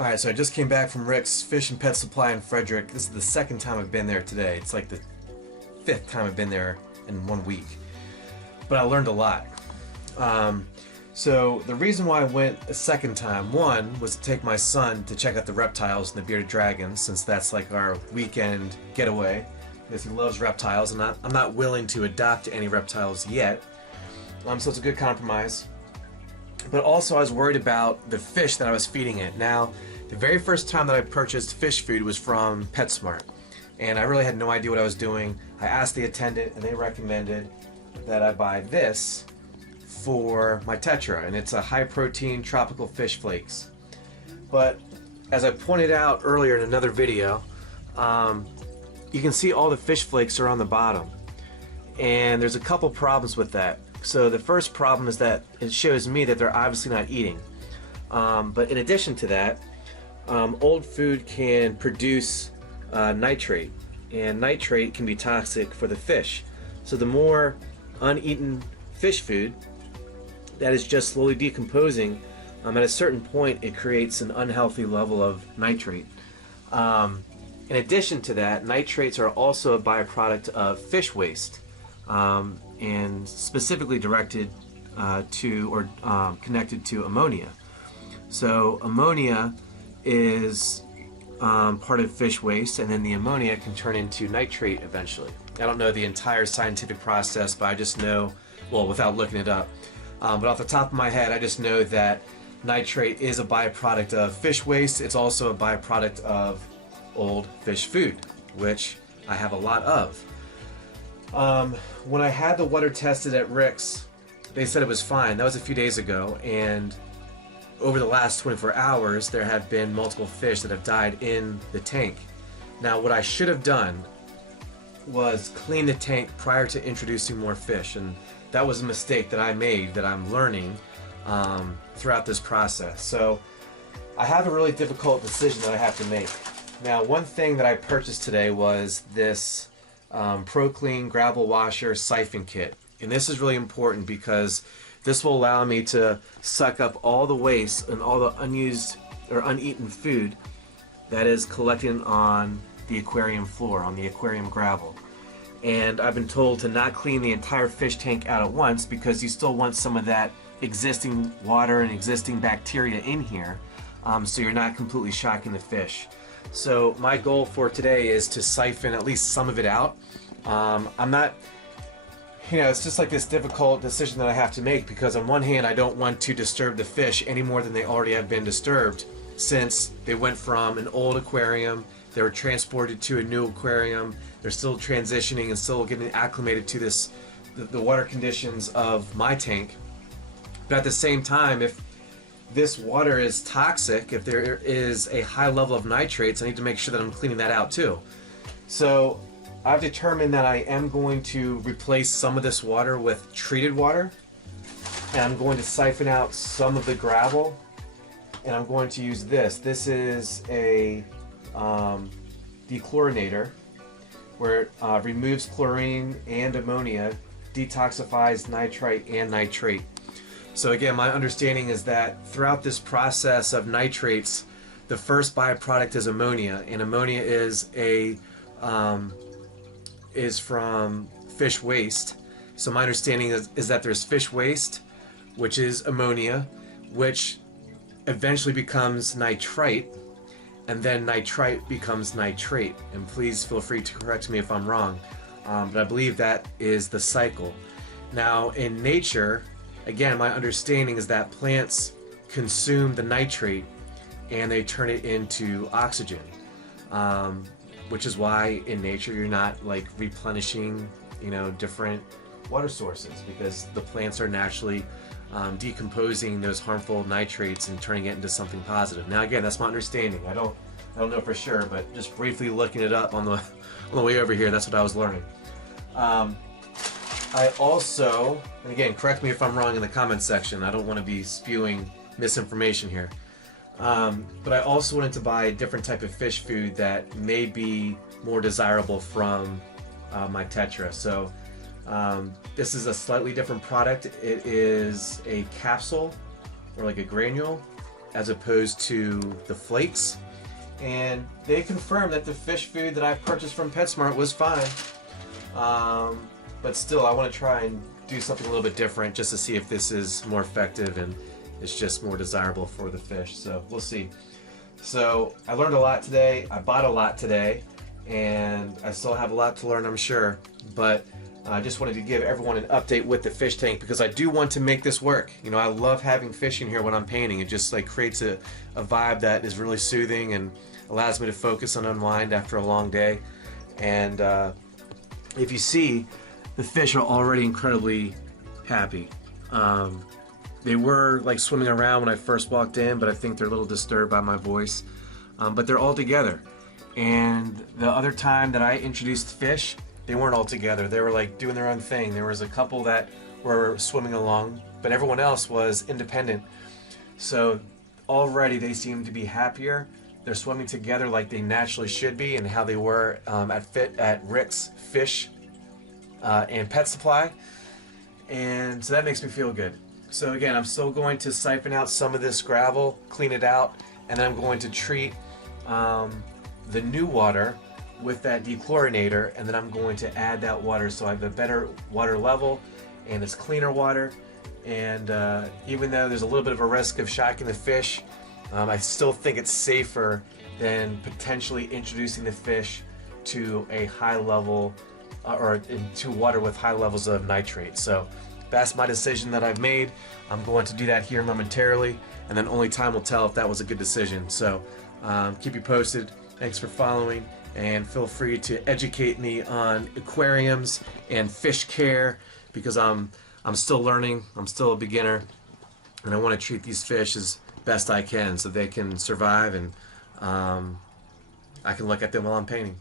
Alright, so I just came back from Rick's Fish and Pet Supply in Frederick. This is the second time I've been there today. It's like the fifth time I've been there in 1 week. But I learned a lot. So the reason why I went a second time, one, was to take my son to check out the reptiles and the bearded dragons, since that's like our weekend getaway, because he loves reptiles, and I'm not willing to adopt any reptiles yet. So it's a good compromise. But also I was worried about the fish that I was feeding it. Now, the very first time that I purchased fish food was from PetSmart, and I really had no idea what I was doing. I asked the attendant, and they recommended that I buy this for my Tetra, and it's a high-protein tropical fish flakes. But as I pointed out earlier in another video, you can see all the fish flakes are on the bottom, and there's a couple problems with that. So the first problem is that it shows me that they're obviously not eating. But in addition to that, old food can produce nitrate, and nitrate can be toxic for the fish. So the more uneaten fish food that is just slowly decomposing, at a certain point it creates an unhealthy level of nitrate. In addition to that, nitrates are also a byproduct of fish waste, and specifically directed to or connected to ammonia. So ammonia is part of fish waste, and then the ammonia can turn into nitrate eventually. I don't know the entire scientific process, but I just know, well, without looking it up, but off the top of my head, I just know that nitrate is a byproduct of fish waste. It's also a byproduct of old fish food, which I have a lot of. When I had the water tested at Rick's, they said it was fine. That was a few days ago, and over the last 24 hours there have been multiple fish that have died in the tank. Now, what I should have done was clean the tank prior to introducing more fish, and that was a mistake that I made that I'm learning throughout this process. So I have a really difficult decision that I have to make. Now, one thing that I purchased today was this ProClean Gravel Washer Siphon Kit, and this is really important because this will allow me to suck up all the waste and all the unused or uneaten food that is collecting on the aquarium floor, on the aquarium gravel. And I've been told to not clean the entire fish tank out at once because you still want some of that existing water and existing bacteria in here, so you're not completely shocking the fish. So my goal for today is to siphon at least some of it out. I'm not, it's just like this difficult decision that I have to make, because on one hand I don't want to disturb the fish any more than they already have been disturbed, since they went from an old aquarium, they were transported to a new aquarium, they're still transitioning and still getting acclimated to the water conditions of my tank. But at the same time, if this water is toxic, if there is a high level of nitrates, I need to make sure that I'm cleaning that out too. So I've determined that I am going to replace some of this water with treated water, and I'm going to siphon out some of the gravel, and I'm going to use this. This is a dechlorinator, where it removes chlorine and ammonia, detoxifies nitrite and nitrate. So again, my understanding is that throughout this process of nitrates, the first byproduct is ammonia, and ammonia is from fish waste. So my understanding is that there's fish waste, which is ammonia, which eventually becomes nitrite, and then nitrite becomes nitrate. And please feel free to correct me if I'm wrong, but I believe that is the cycle. Now, in nature, again, my understanding is that plants consume the nitrate and they turn it into oxygen, which is why in nature you're not like replenishing, different water sources, because the plants are naturally decomposing those harmful nitrates and turning it into something positive. Now, again, that's my understanding. I don't know for sure, but just briefly looking it up on the way over here, that's what I was learning. I also, and again, correct me if I'm wrong in the comments section, I don't want to be spewing misinformation here, but I also wanted to buy a different type of fish food that may be more desirable from my Tetra. So this is a slightly different product. It is a capsule, or like a granule, as opposed to the flakes. And they confirmed that the fish food that I purchased from PetSmart was fine. But still, I want to try and do something a little bit different just to see if this is more effective and it's just more desirable for the fish. So we'll see. So I learned a lot today. I bought a lot today, and I still have a lot to learn, I'm sure. But I just wanted to give everyone an update with the fish tank because I do want to make this work. You know, I love having fish in here when I'm painting. It just like creates a vibe that is really soothing and allows me to focus and unwind after a long day. And if you see, the fish are already incredibly happy. They were like swimming around when I first walked in, but I think they're a little disturbed by my voice. But they're all together. And the other time that I introduced fish, they weren't all together. They were like doing their own thing. There was a couple that were swimming along, but everyone else was independent. So already they seem to be happier. They're swimming together like they naturally should be, and how they were at Rick's Fish and Pet Supply. And so that makes me feel good. So again, I'm still going to siphon out some of this gravel, clean it out, and then I'm going to treat the new water with that dechlorinator, and then I'm going to add that water so I have a better water level and it's cleaner water. And even though there's a little bit of a risk of shocking the fish, I still think it's safer than potentially introducing the fish to a high level or into water with high levels of nitrate. So that's my decision that I've made. I'm going to do that here momentarily, and then only time will tell if that was a good decision. So keep you posted. Thanks for following, and feel free to educate me on aquariums and fish care because I'm still learning. I'm still a beginner, and I want to treat these fish as best I can so they can survive, and I can look at them while I'm painting.